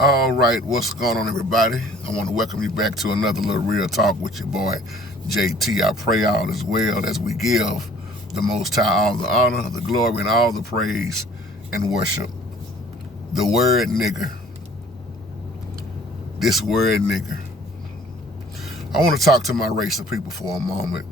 All right, what's going on, everybody? I want to welcome you back to another little real talk with your boy JT. I pray all is well as we give the Most High all the honor, the glory, and all the praise and worship. The word nigger. This word nigger. I want to talk to my race of people for a moment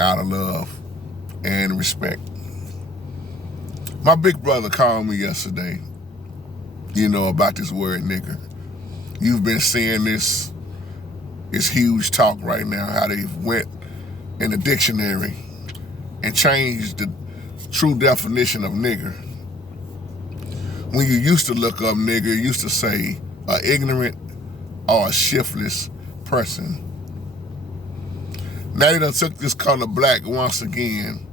out of love and respect. My big brother called me yesterday, about this word nigger. You've been seeing this huge talk right now, how they went in the dictionary and changed the true definition of nigger. When you used to look up nigger, you used to say a ignorant or a shiftless person. Now they done took this color black once again.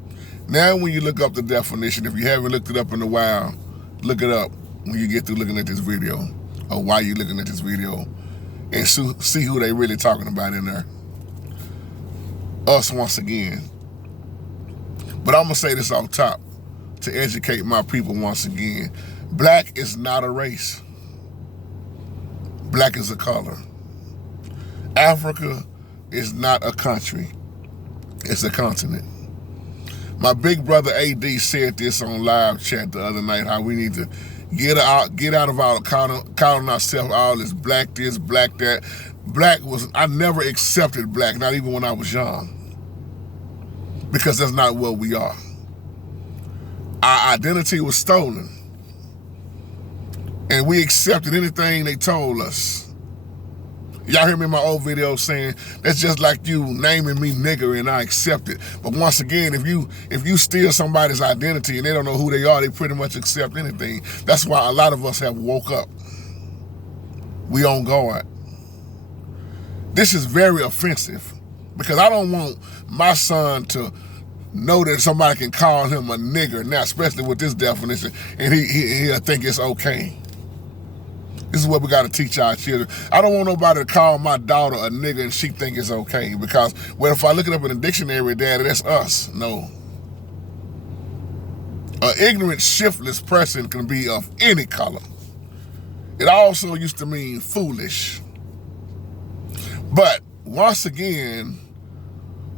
Now when you look up the definition, if you haven't looked it up in a while, look it up when you get through looking at this video, or while you're looking at this video, and see who they really talking about in there. Us once again. But I'm gonna say this off top to educate my people once again. Black is not a race. Black is a color. Africa is not a country. It's a continent. My big brother AD said this on live chat the other night, how we need to get out of our calling ourselves all this black this, black that. I never accepted black, not even when I was young. Because that's not what we are. Our identity was stolen. And we accepted anything they told us. Y'all hear me in my old video saying, that's just like you naming me nigger and I accept it. But once again, if you steal somebody's identity and they don't know who they are, they pretty much accept anything. That's why a lot of us have woke up. We on guard. This is very offensive because I don't want my son to know that somebody can call him a nigger now, especially with this definition, and he'll think it's okay. This is what we got to teach our children. I don't want nobody to call my daughter a nigger and she think it's okay, because, well, if I look it up in the dictionary, Daddy, that's us. No. An ignorant, shiftless person can be of any color. It also used to mean foolish. But once again,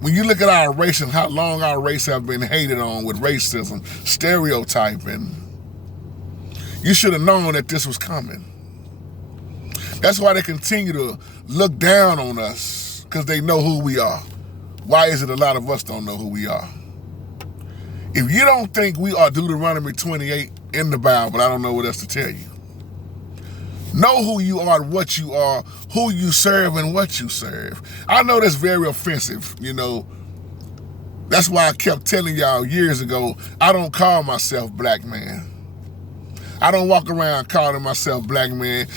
when you look at our race and how long our race have been hated on with racism, stereotyping, you should have known that this was coming. That's why they continue to look down on us, because they know who we are. Why is it a lot of us don't know who we are? If you don't think we are Deuteronomy 28 in the Bible, I don't know what else to tell you. Know who you are, what you are, who you serve, and what you serve. I know that's very offensive, That's why I kept telling y'all years ago, I don't call myself black man. I don't walk around calling myself black man,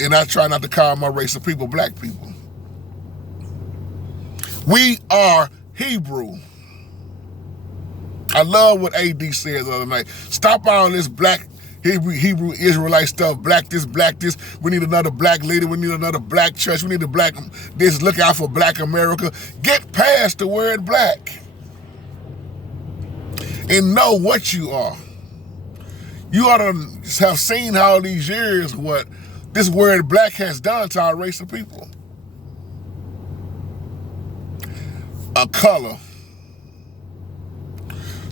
and I try not to call my race of people black people. We are Hebrew. I love what AD said the other night. Stop all this black Hebrew Israelite stuff, black this. We need another black leader. We need another black church. We need a black this. Look out for black America. Get past the word black and know what you are. You ought to have seen how these years what this word black has done to our race of people. A color.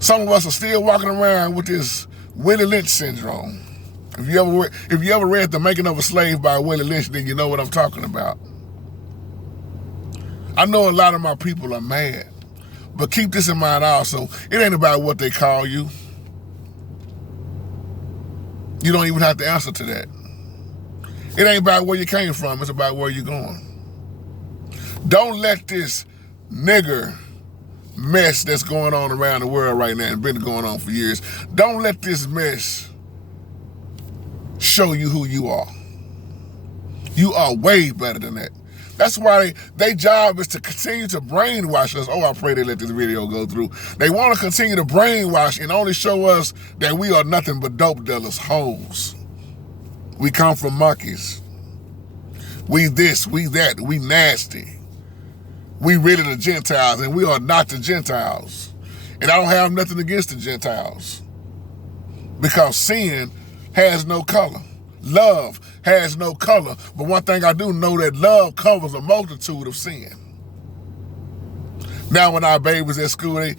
Some of us are still walking around with this Willie Lynch syndrome. If you ever read The Making of a Slave by Willie Lynch, then you know what I'm talking about. I know a lot of my people are mad, but keep this in mind also. It ain't about what they call you. You don't even have to answer to that. It ain't about where you came from, it's about where you're going. Don't let this nigger mess that's going on around the world right now and been going on for years, don't let this mess show you who you are. You are way better than that. That's why their job is to continue to brainwash us. Oh, I pray they let this video go through. They want to continue to brainwash and only show us that we are nothing but dope dealers, hoes. We come from monkeys. We this, we that, we nasty. We really the Gentiles, and we are not the Gentiles. And I don't have nothing against the Gentiles, because sin has no color. Love has no color. But one thing I do know, that love covers a multitude of sin. Now when our babies at school, they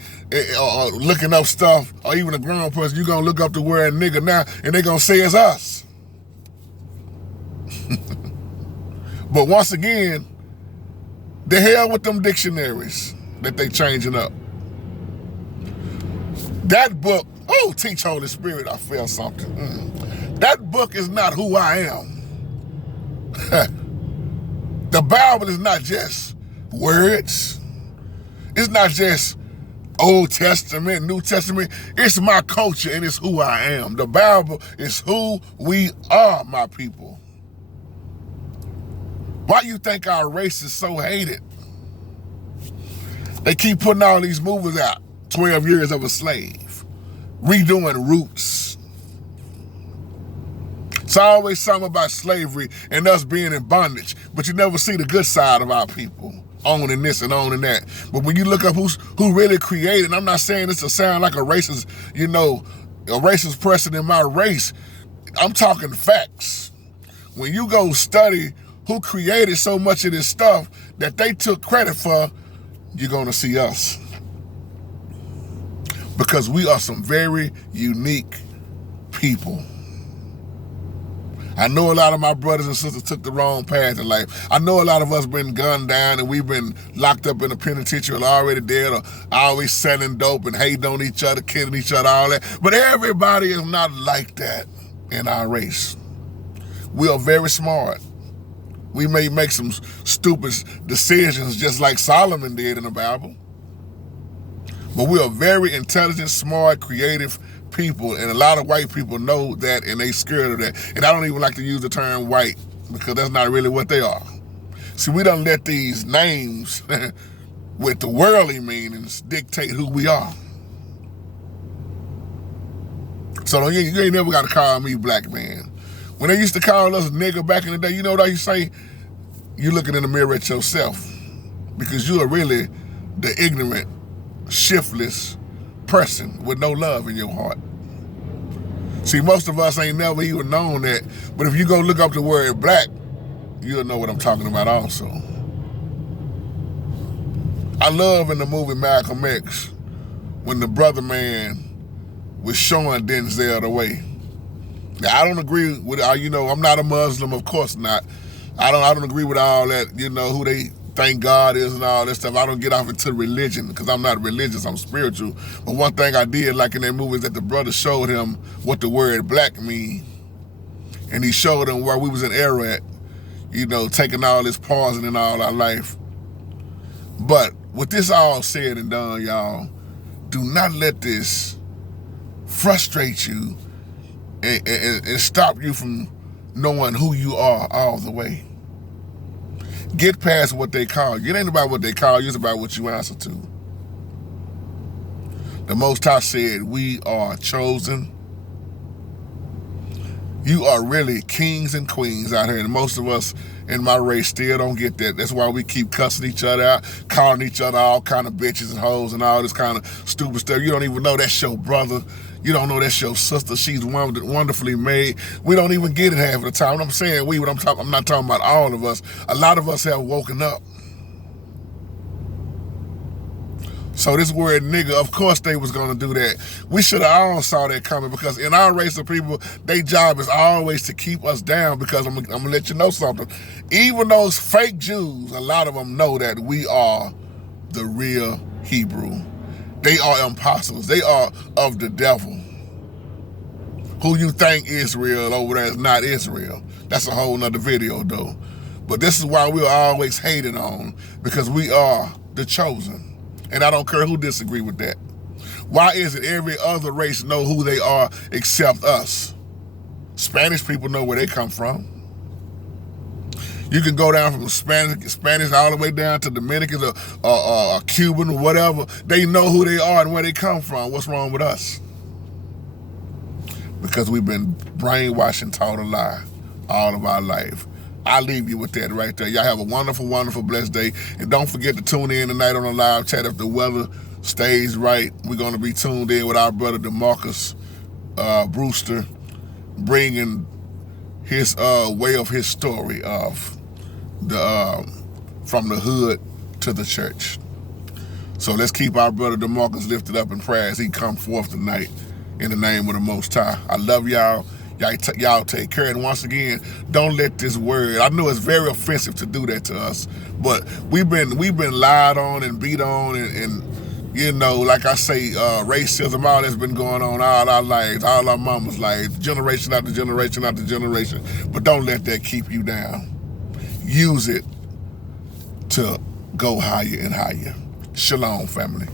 looking up stuff, or even a grown person, you're going to look up the word nigger now, and they're going to say it's us. But once again, the hell with them dictionaries that they changing up. That book, oh, teach Holy Spirit, I felt something. That book is not who I am. The Bible is not just words. It's not just Old Testament, New Testament. It's my culture and it's who I am. The Bible is who we are, my people. Why you think our race is so hated? They keep putting all these movies out. 12 Years of a Slave. Redoing Roots. It's always something about slavery and us being in bondage. But you never see the good side of our people. Owning this and owning that. But when you look up who really created, and I'm not saying this to sound like a racist, a racist person in my race. I'm talking facts. When you go study who created so much of this stuff that they took credit for, you're gonna see us. Because we are some very unique people. I know a lot of my brothers and sisters took the wrong path in life. I know a lot of us been gunned down and we've been locked up in a penitentiary or already dead, or always selling dope and hating on each other, killing each other, all that. But everybody is not like that in our race. We are very smart. We may make some stupid decisions just like Solomon did in the Bible. But we are very intelligent, smart, creative people, and a lot of white people know that and they scared of that. And I don't even like to use the term white because that's not really what they are. See, we don't let these names with the worldly meanings dictate who we are. So you ain't never got to call me black man. When they used to call us nigger back in the day, you know what I used to say? You looking in the mirror at yourself, because you are really the ignorant, shiftless person with no love in your heart. See, most of us ain't never even known that, but if you go look up the word black, you'll know what I'm talking about also. I love in the movie Malcolm X when the brother man was showing Denzel the way. Now, I don't agree with, I'm not a Muslim, of course not. I don't agree with all that, who they think God is and all that stuff. I don't get off into religion because I'm not religious, I'm spiritual. But one thing I did like in that movie is that the brother showed him what the word black mean. And he showed him where we was in error at, taking all this pausing in all our life. But with this all said and done, y'all, do not let this frustrate you and stop you from knowing who you are all the way. Get past what they call you. It ain't about what they call you, it's about what you answer to. The Most High said, we are chosen. You are really kings and queens out here, and most of us in my race still don't get that. That's why we keep cussing each other out, calling each other all kind of bitches and hoes and all this kind of stupid stuff. You don't even know that's your brother. You don't know that's your sister. She's wonderfully made. We don't even get it half of the time. When I'm saying we, I'm not talking about all of us. A lot of us have woken up. So this word nigga, of course they was gonna do that. We should have all saw that coming, because in our race of people, their job is always to keep us down, because I'm gonna let you know something. Even those fake Jews, a lot of them know that we are the real Hebrew. They are imposters. They are of the devil. Who you think Israel over there is not Israel. That's a whole nother video though. But this is why we're always hated on, because we are the chosen. And I don't care who disagree with that. Why is it every other race know who they are except us? Spanish people know where they come from. You can go down from Spanish all the way down to Dominicans or Cuban or whatever. They know who they are and where they come from. What's wrong with us? Because we've been brainwashed and taught a lie all of our life. I'll leave you with that right there. Y'all have a wonderful, wonderful, blessed day. And don't forget to tune in tonight on the live chat if the weather stays right. We're going to be tuned in with our brother DeMarcus Brewster, bringing his way of his story of the from the hood to the church. So let's keep our brother DeMarcus lifted up in prayer as he come forth tonight in the name of the Most High. I love y'all. Y'all take care. And once again, don't let this word, I know it's very offensive to do that to us, but we've been lied on and beat on and you know, like I say, racism, all that's been going on all our lives, all our mama's lives, generation after generation after generation. But don't let that keep you down. Use it to go higher and higher. Shalom, family.